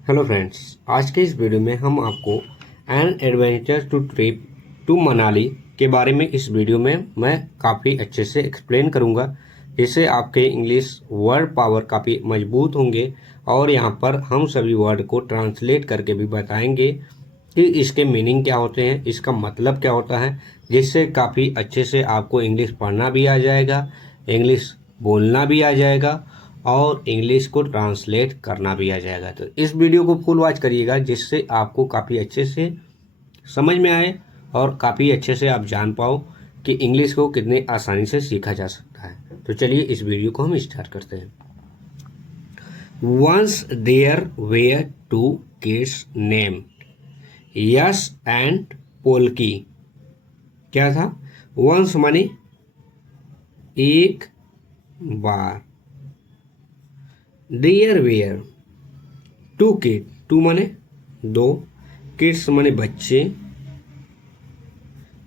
Hello friends, आज के इस वीडियो में हम आपको an adventure to trip to Manali के बारे में इस वीडियो में मैं काफ़ी अच्छे से एक्सप्लेन करूंगा, जिससे आपके इंग्लिश वर्ड पावर काफ़ी मजबूत होंगे। और यहाँ पर हम सभी वर्ड को ट्रांसलेट करके भी बताएंगे कि इसके मीनिंग क्या होते हैं, इसका मतलब क्या होता है, जिससे काफ़ी अच्छे से आपको इंग्लिश पढ़ना भी आ जाएगा, इंग्लिश बोलना भी आ जाएगा और इंग्लिश को ट्रांसलेट करना भी आ जाएगा। तो इस वीडियो को फुल वॉच करिएगा, जिससे आपको काफ़ी अच्छे से समझ में आए और काफ़ी अच्छे से आप जान पाओ कि इंग्लिश को कितनी आसानी से सीखा जा सकता है। तो चलिए इस वीडियो को हम स्टार्ट करते हैं। Once there were two kids name Yash and Polki. क्या था? वंस माने एक बार, there were two kid, two माने दो, किड्स माने बच्चे,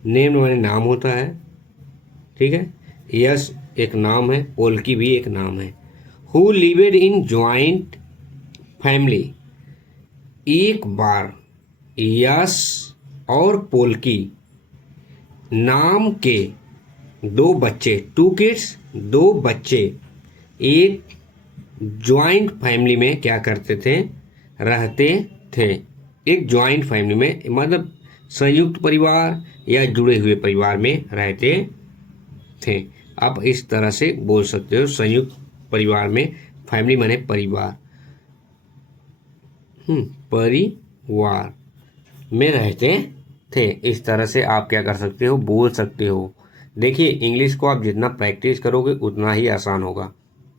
नेम माने नाम होता है, ठीक है। यश एक नाम है, पोल्की भी एक नाम है। Who lived in joint family. एक बार यश और पोल्की नाम के दो बच्चे, टू किड्स दो बच्चे, एक ज्वाइंट फैमिली में क्या करते थे? रहते थे। एक ज्वाइंट फैमिली में मतलब संयुक्त परिवार या जुड़े हुए परिवार में रहते थे। आप इस तरह से बोल सकते हो, संयुक्त परिवार में, फैमिली माने परिवार, परिवार में रहते थे। इस तरह से आप क्या कर सकते हो? बोल सकते हो। देखिए, इंग्लिश को आप जितना प्रैक्टिस करोगे उतना ही आसान होगा।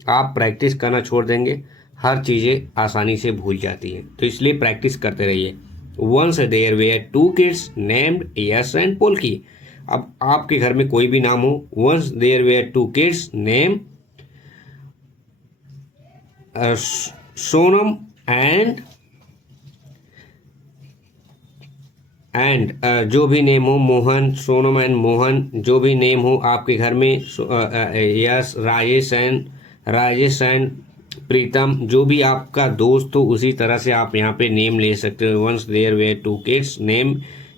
आप प्रैक्टिस करना छोड़ देंगे, हर चीज़ें आसानी से भूल जाती हैं। तो इसलिए प्रैक्टिस करते रहिए। Once there were two kids named Yash and Polki. अब आपके घर में कोई भी नाम हो, once there were two kids name Sonam and जो भी नेम हो, मोहन, सोनम एंड मोहन, जो भी नेम हो आपके घर में, यस, राजेश एंड प्रीतम, जो भी आपका दोस्त हो, उसी तरह से आप यहाँ पे नेम ले सकते हो। Once there were two kids name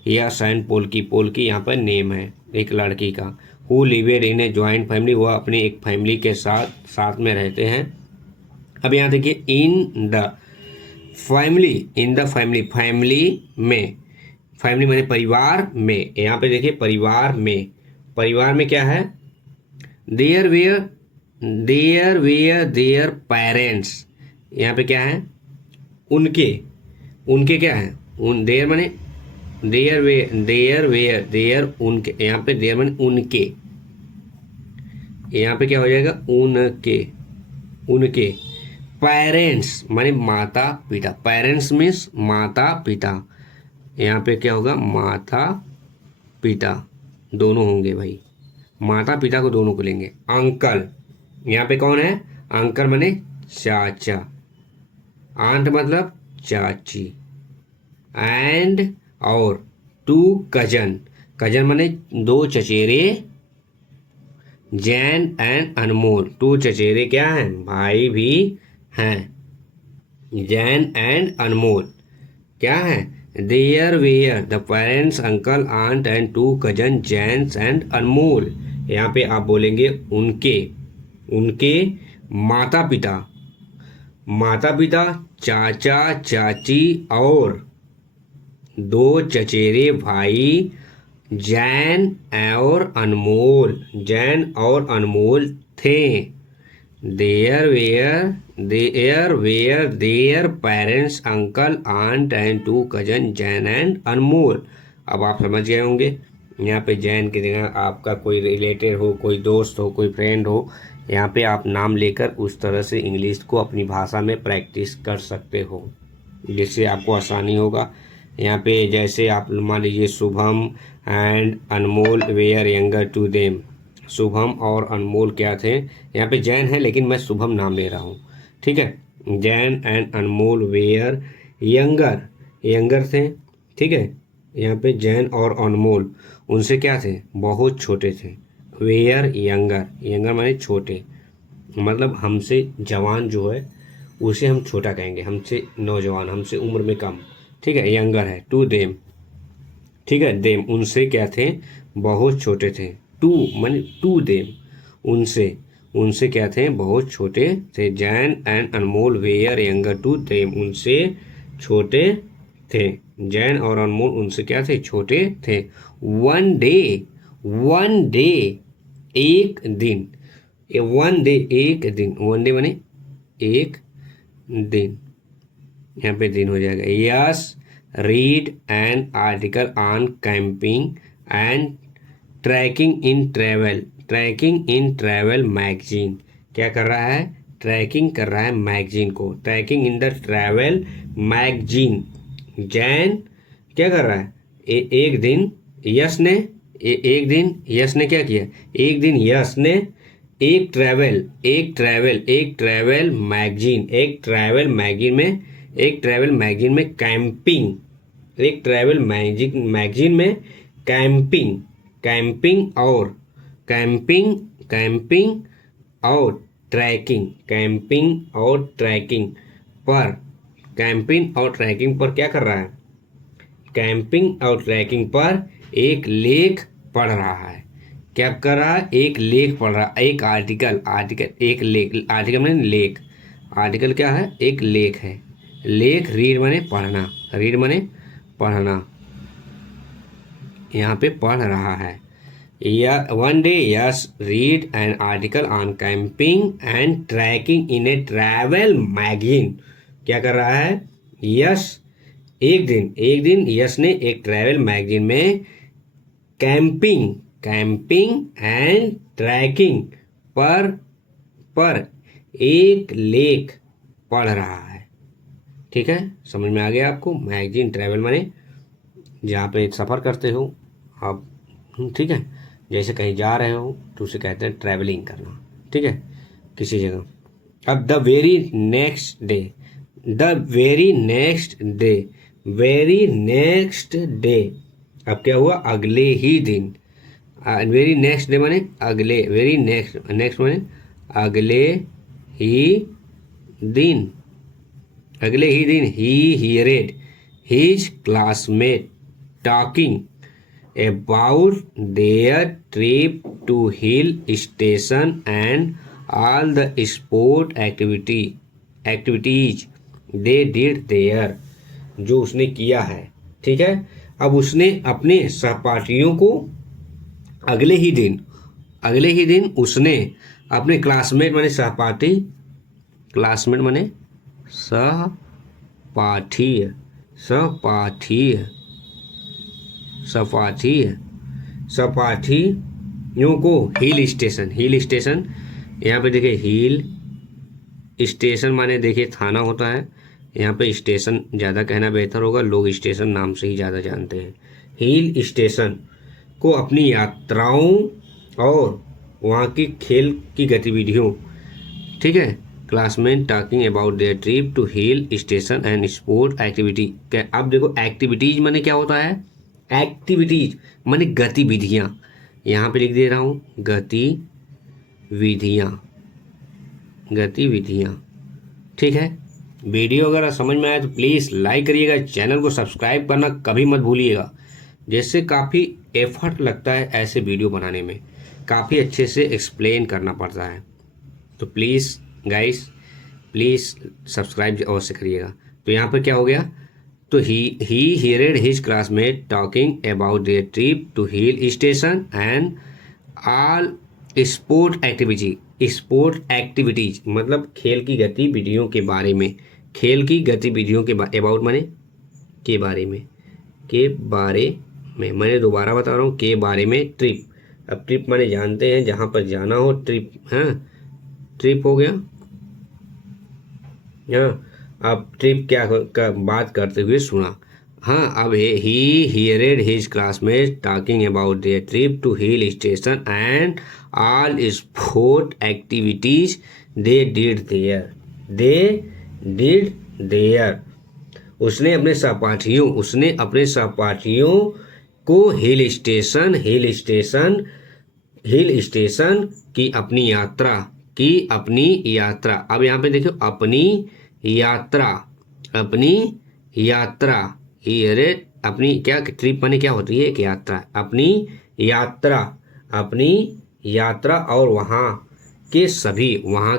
Yash and Polki. Polki यहाँ पर नेम है एक लड़की का। Who lived in a joint family, वह अपनी एक फैमिली के साथ में रहते हैं। अब यहाँ देखिए, in the family, in the family, family में, फैमिली माने परिवार में। यहाँ पे देखिए, परिवार में, परिवार में क्या है? There were their parents. यहाँ पे क्या है? उनके, उनके क्या है? उन, देयर माने देयर वेयर देयर उनके। यहाँ पे देयर माने उनके, यहाँ पे क्या हो जाएगा? उनके, उनके। पेरेंट्स माने माता पिता। पेरेंट्स मीन्स माता पिता। यहाँ पे क्या होगा? माता पिता दोनों होंगे भाई, माता पिता को दोनों को लेंगे। अंकल, यहाँ पे कौन है? अंकल माने चाचा, आंट मतलब चाची, एंड और टू कजन, कजन माने दो चचेरे, जैन एंड अनमोल, टू चचेरे क्या हैं? भाई भी हैं। जैन एंड अनमोल क्या है? There were the parents, uncle, aunt and two cousin, Jains and Anmol. यहाँ पे आप बोलेंगे उनके, उनके माता पिता, माता पिता, चाचा चाची और दो चचेरे भाई, जैन और अनमोल, जैन और अनमोल थे। There were their parents, uncle, aunt and two cousin, Jain and Anmol. अब आप समझ गए होंगे। यहाँ पे जैन की जगह आपका कोई रिलेटिव हो, कोई दोस्त हो, कोई फ्रेंड हो, यहाँ पे आप नाम लेकर उस तरह से इंग्लिश को अपनी भाषा में प्रैक्टिस कर सकते हो, जिससे आपको आसानी होगा। यहाँ पे जैसे आप मान लीजिए, Shubham and Anmol were younger to them. Shubham और अनमोल क्या थे? यहाँ पे जैन है लेकिन मैं शुभम नाम ले रहा हूँ, ठीक है। Jain and Anmol were younger, younger थे, ठीक है। यहाँ पे जैन और अनमोल उनसे क्या थे? बहुत छोटे थे। वेयर यंगर, यंगर माने छोटे, मतलब हमसे जवान जो है उसे हम छोटा कहेंगे, हमसे नौजवान, हमसे उम्र में कम, ठीक है। यंगर है, टू देम, ठीक है। देम उनसे क्या थे, बहुत छोटे थे। टू माने टू देम, उनसे, उनसे क्या थे, बहुत छोटे थे। Jain and Anmol were younger to them, उनसे छोटे थे। जैन और अनमोल उनसे क्या थे, छोटे थे। वन डे, वन डे एक दिन, वन डे एक दिन, वन डे माने एक दिन, यहाँ पे दिन हो जाएगा। Yash read an article on camping and trekking in travel, trekking in travel magazine. क्या कर रहा है, ट्रैकिंग कर रहा है मैगजीन को, trekking in the travel magazine. Jain क्या कर रहा है, एक दिन यश ने, एक दिन यश ने क्या किया, एक दिन यश ने एक ट्रैवल, एक ट्रैवल, एक ट्रैवल मैगजीन, एक ट्रैवल मैगजीन में, एक ट्रैवल मैगजीन में कैंपिंग, एक ट्रैवल मैगजीन में कैंपिंग, कैंपिंग और कैंपिंग, कैंपिंग और ट्रैकिंग, कैंपिंग और ट्रैकिंग पर, कैंपिंग और ट्रैकिंग पर क्या कर रहा है, कैंपिंग और ट्रैकिंग पर एक लेख पढ़ रहा है। क्या कर रहा है, एक लेख पढ़ रहा है, एक आर्टिकल, आर्टिकल एक लेख, आर्टिकल माने लेख, आर्टिकल क्या है, एक लेख है। लेख रीड माने पढ़ना, रीड माने पढ़ना, यहाँ पे पढ़ रहा है। या one day Yash read an article on camping and trekking in a travel magazine. क्या कर रहा है, यस एक दिन, एक दिन यश ने एक ट्रैवल मैगजीन में कैंपिंग, कैंपिंग एंड ट्रैकिंग पर एक लेख पढ़ रहा है। ठीक है, समझ में आ गया आपको। मैगजीन ट्रैवल माने जहाँ पे सफ़र करते हो आप, ठीक है, जैसे कहीं जा रहे हो तो उसे कहते हैं ट्रैवलिंग करना, ठीक है, किसी जगह। अब the very next day, the very next day, very next day, अब क्या हुआ, अगले ही दिन, वेरी नेक्स्ट डे माने अगले, वेरी नेक्स्ट, नेक्स्ट माने अगले ही दिन, अगले ही दिन ही heard his classmate talking about their trip to hill station and all the sport activities they did there, जो उसने किया है। ठीक है, अब उसने अपने सहपाठियों को अगले ही दिन, अगले ही दिन उसने अपने क्लासमेट माने सहपाठी, क्लासमेट माने सहपाठीय, सहपाठीय, सपाठियों को हिल स्टेशन, हिल स्टेशन, यहाँ पे देखिए हिल स्टेशन माने देखिए थाना होता है, यहाँ पे स्टेशन ज़्यादा कहना बेहतर होगा, लोग स्टेशन नाम से ही ज़्यादा जानते हैं। हिल स्टेशन को अपनी यात्राओं और वहाँ की खेल की गतिविधियों, ठीक है, classmate talking about their trip to hill station and sport activity. अब देखो एक्टिविटीज माने क्या होता है, एक्टिविटीज माने गतिविधियाँ, यहाँ पे लिख दे रहा हूँ गतिविधियाँ, गतिविधियाँ। ठीक है, वीडियो अगर समझ में आए तो प्लीज़ लाइक करिएगा, चैनल को सब्सक्राइब करना कभी मत भूलिएगा, जैसे काफ़ी एफर्ट लगता है ऐसे वीडियो बनाने में, काफ़ी अच्छे से एक्सप्लेन करना पड़ता है, तो प्लीज़ गाइस प्लीज़ सब्सक्राइब अवश्य करिएगा। तो यहाँ पर क्या हो गया, तो he heard his classmate talking about their trip to hill station and all sport activities मतलब खेल की गतिविधियों के बारे में, खेल की गतिविधियों के अबाउट माने के बारे में, के बारे में, मैंने दोबारा बता रहा हूँ, के बारे में। ट्रिप, अब ट्रिप माने जानते हैं जहाँ पर जाना हो, ट्रिप, हाँ ट्रिप हो गया, हाँ। अब ट्रिप क्या का बात करते हुए सुना, हाँ। अब ही heard his classmate talking about their trip to hill station and all sport activities they did there, they did there. उसने अपने सहपाठियों, उसने अपने सहपाठियों को hill station, hill station, hill station की अपनी यात्रा, की अपनी यात्रा। अब यहाँ पे देखो अपनी यात्रा, अपनी यात्रा। ही हेडेड, अपनी क्या ट्रिप माने क्या होती है, एक यात्रा, अपनी यात्रा, अपनी यात्रा और वहाँ के सभी, वहाँ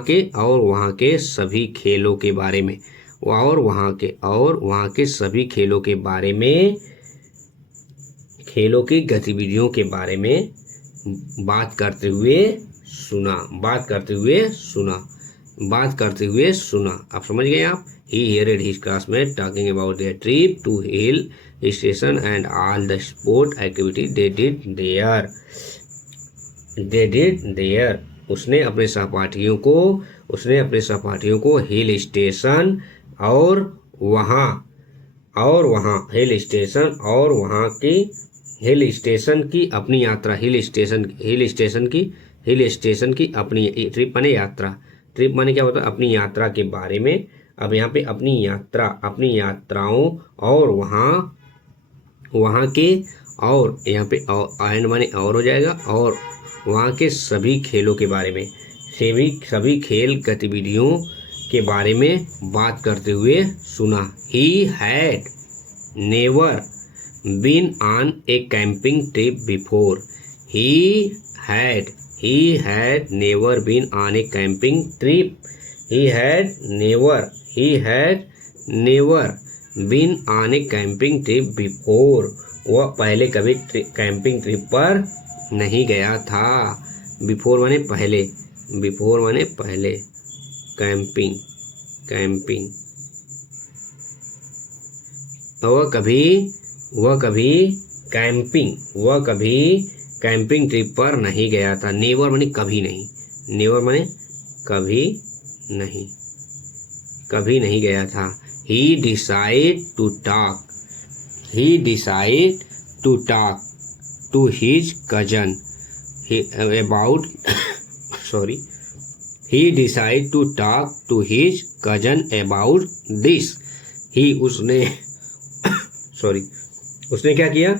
के सभी खेलों के बारे में, और वहाँ के सभी खेलों के बारे में, खेलों की गतिविधियों के बारे में बात करते हुए सुना, बात करते हुए सुना। आप समझ गए आप। He heard his classmates talking about their trip to hill station and all the sport activity they did there. उसने अपने सहपाठियों को हिल स्टेशन और वहाँ हिल स्टेशन की अपनी यात्रा, हिल स्टेशन की अपनी ट्रिप माने यात्रा, ट्रिप माने क्या होता है, अपनी यात्रा के बारे में। अब यहाँ पे अपनी यात्राओं और वहाँ के, और यहाँ पे एंड माने और हो जाएगा, और वहाँ के सभी खेलों के बारे में, सभी खेल गतिविधियों के बारे में बात करते हुए सुना। He had never been on a camping trip before. He had never been on a camping trip. He had never been on a camping trip before. वह पहले कभी कैंपिंग ट्रिप पर नहीं गया था। बिफोर माने पहले, कैंपिंग। वह कभी कैंपिंग ट्रिप पर नहीं गया था। नेवर माने कभी नहीं, कभी नहीं गया था। He decided to talk to his cousin about He decided to talk to his cousin about this. उसने क्या किया,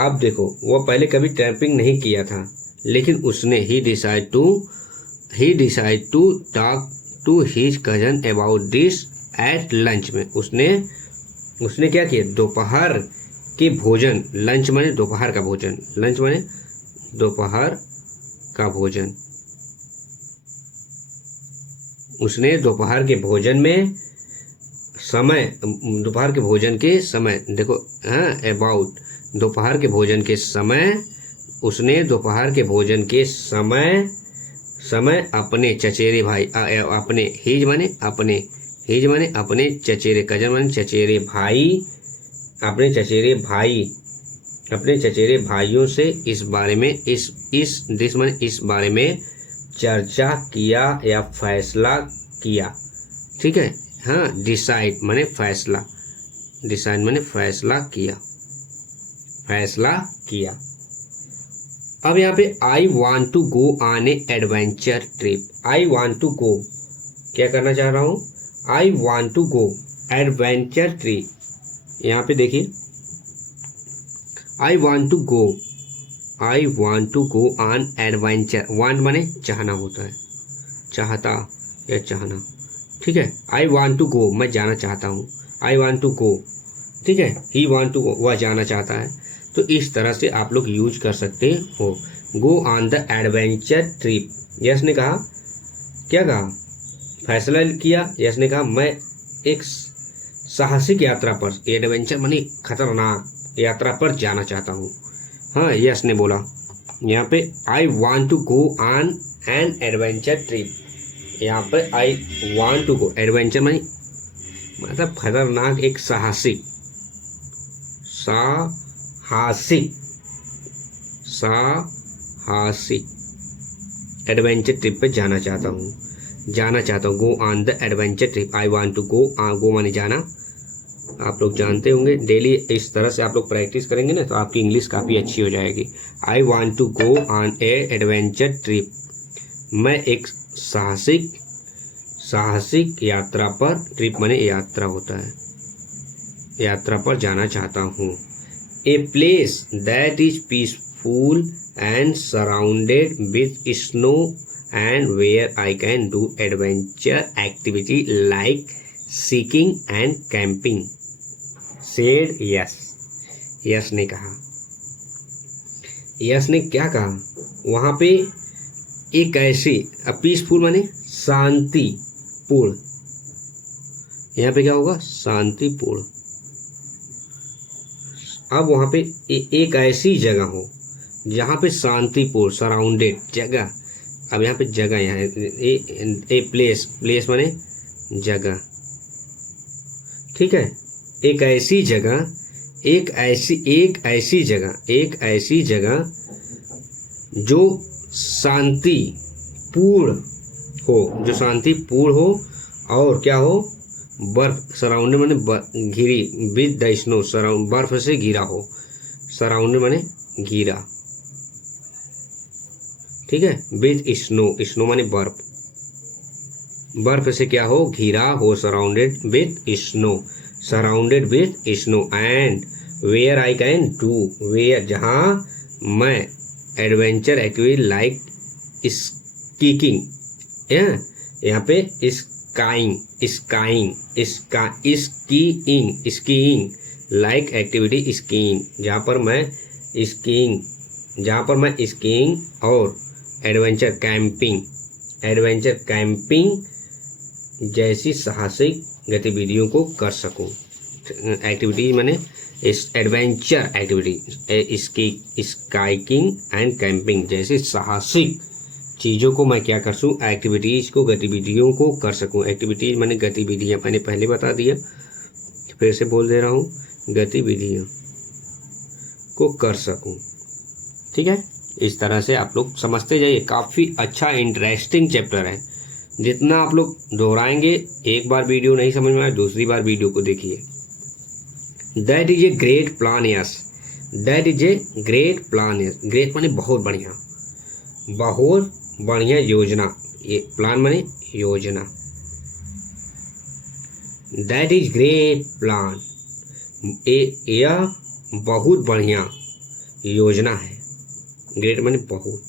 अब देखो, वह पहले कभी कैंपिंग नहीं किया था, लेकिन उसने he decide to talk to his cousin about this at lunch में उसने क्या किया, दोपहर के भोजन, लंच माने दोपहर का भोजन, उसने दोपहर के भोजन के समय देखो, अबाउट दोपहर के भोजन के समय, उसने दोपहर के भोजन के समय अपने चचेरे भाई, हिज माने अपने चचेरे, कजन माने चचेरे भाई, अपने चचेरे भाइयों से इस बारे में, इस बारे में चर्चा किया या फैसला किया। ठीक है, डिसाइड माने फैसला किया। अब यहाँ पे I want to go on a adventure trip. I want to go, क्या करना चाह रहा हूँ, I want to go adventure trip. यहाँ पे देखिए, I want to go on adventure. Want माने चाहना होता है, चाहता या चाहना। ठीक है, आई वॉन्ट टू गो, मैं जाना चाहता हूँ, आई वॉन्ट टू गो। ठीक है, ही वॉन्ट टू गो, वह जाना चाहता है। तो इस तरह से आप लोग यूज कर सकते हो। गो on the adventure trip, yes ने कहा, क्या कहा, फैसला किया। यस ने कहा मैं एक साहसिक यात्रा पर, एडवेंचर माने खतरनाक यात्रा पर जाना चाहता हूँ। यस ने बोला। यहाँ पे I want to go on an adventure trip, यहाँ पे I want to go, adventure माने मतलब खतरनाक, एक साहसिक एडवेंचर ट्रिप पे जाना चाहता हूँ। Go on the adventure trip, I want to go. Go माने जाना, आप लोग जानते होंगे। डेली इस तरह से आप लोग प्रैक्टिस करेंगे ना, तो आपकी इंग्लिश काफ़ी अच्छी हो जाएगी। I want to go on a adventure trip, मैं एक साहसिक यात्रा पर, ट्रिप माने यात्रा होता है, यात्रा पर जाना चाहता हूँ। A place that is peaceful and surrounded with snow and where I can do adventure activity like skiing and camping. Said yes. Yes ने कहा, यस ने क्या कहा, वहां पे एक ऐसी पीसफुल माने शांतिपूर्ण, यहाँ पे क्या होगा शांतिपूर्ण। अब वहां पे एक ऐसी जगह हो जहाँ पे शांतिपूर्ण सराउंडेड जगह, अब यहाँ पे जगह, यहाँ ए प्लेस माने जगह, ठीक है। एक ऐसी जगह, एक ऐसी जगह जो शांतिपूर्ण हो, और क्या हो, बर्फ सराउंडेड माने घिरी, विद द स्नो, सराउंड बर्फ से घिरा हो, सराउंडेड माने घिरा, ठीक है। विद स्नो माने बर्फ से क्या हो, घिरा हो, surrounded with snow, and where I can do, where जहां मैं एडवेंचर एक्टिविटी लाइक स्कीइंग, यहाँ पे स्कीइंग लाइक एक्टिविटी स्कीइंग, जहाँ पर मैं स्कीइंग और एडवेंचर कैंपिंग जैसी साहसिक गतिविधियों को कर सकूं। एक्टिविटी माने एडवेंचर एक्टिविटी, स्काइकिंग एंड कैंपिंग जैसी साहसिक चीज़ों को मैं क्या कर सकूं, एक्टिविटीज़ को, गतिविधियों को कर सकूं। एक्टिविटीज माने गतिविधियां, मैंने पहले बता दिया, फिर से बोल दे रहा हूं, गतिविधियों को कर सकूं, ठीक है। इस तरह से आप लोग समझते जाइए, काफ़ी अच्छा इंटरेस्टिंग चैप्टर है। जितना आप लोग दोहराएंगे, एक बार वीडियो नहीं समझ में आए दूसरी बार वीडियो को देखिए। That is a great plan, yes, that is a great plan, yes, great माने बहुत बढ़िया योजना, ये प्लान माने योजना। दैट इज ग्रेट प्लान, यह बहुत बढ़िया योजना है। ग्रेट माने बहुत,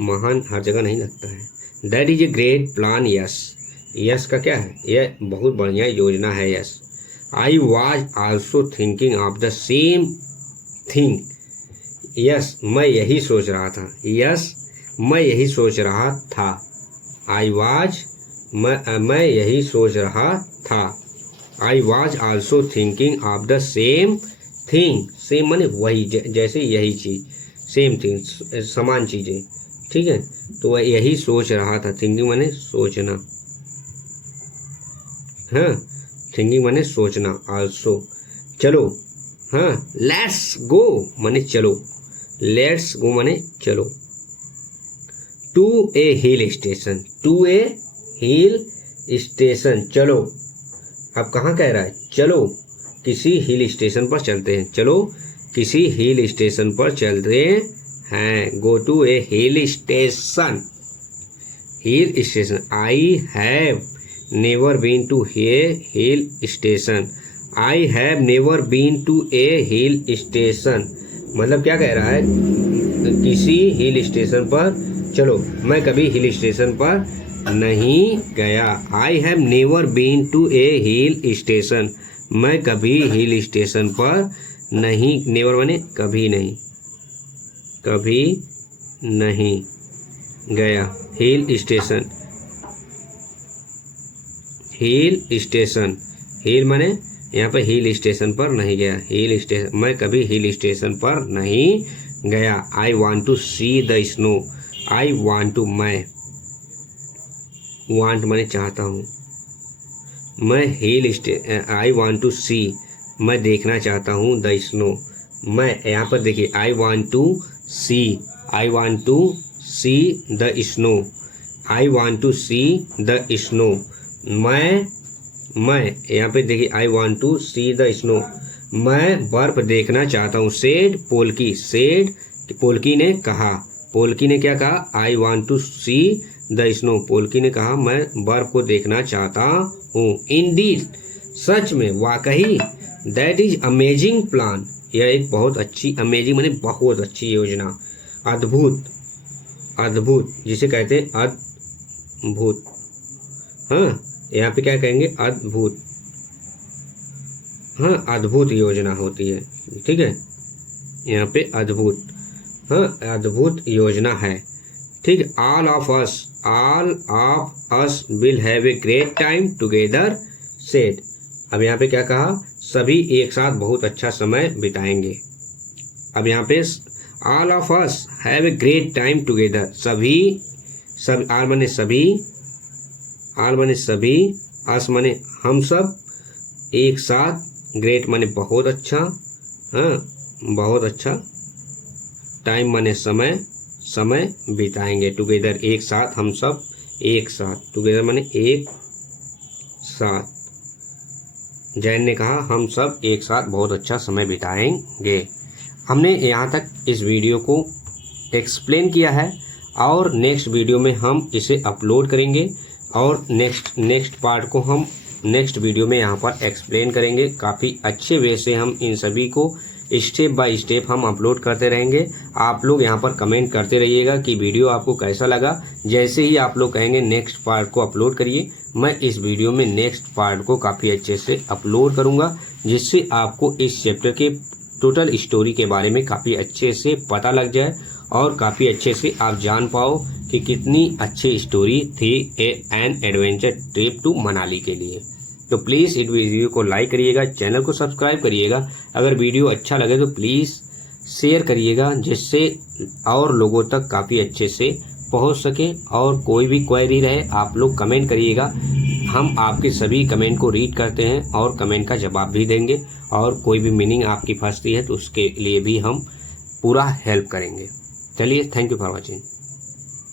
महान हर जगह नहीं लगता है। That is a great plan, yes, yes का क्या है, यह बहुत बढ़िया योजना है, yes. I was also thinking of the same thing, yes, मैं यही सोच रहा था, यस, मैं यही सोच रहा था। आई वॉज, मैं यही सोच रहा था। I was also thinking of the same thing, same माने वही, जैसे यही चीज, सेम थिंग समान चीजें, ठीक है। तो वह यही सोच रहा था, थिंकिंग माने सोचना, हाँ, थिंकिंग माने सोचना। आल्सो चलो, हाँ, लेट्स गो माने चलो, लेट्स गो माने चलो। To a hill station, to a hill station, चलो। अब कहाँ कह रहा है, चलो किसी हिल स्टेशन पर चलते हैं, चलो किसी हिल स्टेशन पर चलते हैं। Go to a hill station, hill station. I have never been to a hill station, I have never been to a hill station, मतलब क्या कह रहा है, किसी हिल स्टेशन पर चलो, मैं कभी हिल स्टेशन पर नहीं गया। I have never been to a hill station, मैं कभी हिल स्टेशन पर नहीं, नेवर माने कभी नहीं, कभी नहीं गया। हिल स्टेशन, हिल स्टेशन, हिल माने यहाँ पे हिल स्टेशन पर नहीं गया, हिल स्टेशन, मैं कभी हिल स्टेशन पर नहीं गया। I want to see the snow, I want to, मैं, वांट माने चाहता हूँ, मैं hill station, I want to see, मैं देखना चाहता हूँ, द स्नो, मैं, यहाँ पर देखिए, I want to see, I want to see the snow, I want to see the snow, मैं यहाँ पे देखिए, I want to see the snow, मैं बर्फ देखना चाहता हूँ। सेड पोल्की, सेड पोल्की ने कहा, पोल्की ने क्या कहा, I want to see the snow, Polki ने कहा मैं बर्फ को देखना चाहता हूँ। इंडीड, सच में, वाकई। दैट इज अमेजिंग प्लान, यह एक बहुत अच्छी, अमेजिंग माने बहुत अच्छी योजना, अद्भुत, अद्भुत, जिसे कहते हैं अद्भुत। हाँ, यहाँ पे क्या कहेंगे, अद्भुत। हाँ, अद्भुत योजना होती है, ठीक है, यहाँ पे अद्भुत। हाँ, अद्भुत योजना है, ठीक। All of us will have a great time together said. अब यहाँ पे क्या कहा, सभी एक साथ बहुत अच्छा समय बिताएंगे। अब यहाँ पे all of us have a great time together, सब आल माने सभी, आल माने सभी, अस माने हम सब, एक साथ, ग्रेट माने बहुत अच्छा, हाँ बहुत अच्छा, टाइम माने समय, समय बिताएंगे, टुगेदर एक साथ, हम सब एक साथ, टुगेदर माने एक साथ। जैन ने कहा हम सब एक साथ बहुत अच्छा समय बिताएंगे। हमने यहाँ तक इस वीडियो को एक्सप्लेन किया है और नेक्स्ट वीडियो में हम इसे अपलोड करेंगे और नेक्स्ट पार्ट को हम नेक्स्ट वीडियो में यहाँ पर एक्सप्लेन करेंगे। काफ़ी अच्छे वे से हम इन सभी को स्टेप बाय स्टेप हम अपलोड करते रहेंगे। आप लोग यहाँ पर कमेंट करते रहिएगा कि वीडियो आपको कैसा लगा। जैसे ही आप लोग कहेंगे नेक्स्ट पार्ट को अपलोड करिए, मैं इस वीडियो में नेक्स्ट पार्ट को काफ़ी अच्छे से अपलोड करूँगा, जिससे आपको इस चैप्टर के टोटल स्टोरी के बारे में काफ़ी अच्छे से पता लग जाए और काफ़ी अच्छे से आप जान पाओ कि कितनी अच्छी स्टोरी थी an adventure trip to Manali के लिए। तो प्लीज़ इस वीडियो को लाइक करिएगा, चैनल को सब्सक्राइब करिएगा। अगर वीडियो अच्छा लगे तो प्लीज़ शेयर करिएगा, जिससे और लोगों तक काफ़ी अच्छे से पहुंच सके। और कोई भी क्वेरी रहे आप लोग कमेंट करिएगा, हम आपके सभी कमेंट को रीड करते हैं और कमेंट का जवाब भी देंगे। और कोई भी मीनिंग आपकी फंसती है तो उसके लिए भी हम पूरा हेल्प करेंगे। चलिए, थैंक यू फॉर वॉचिंग।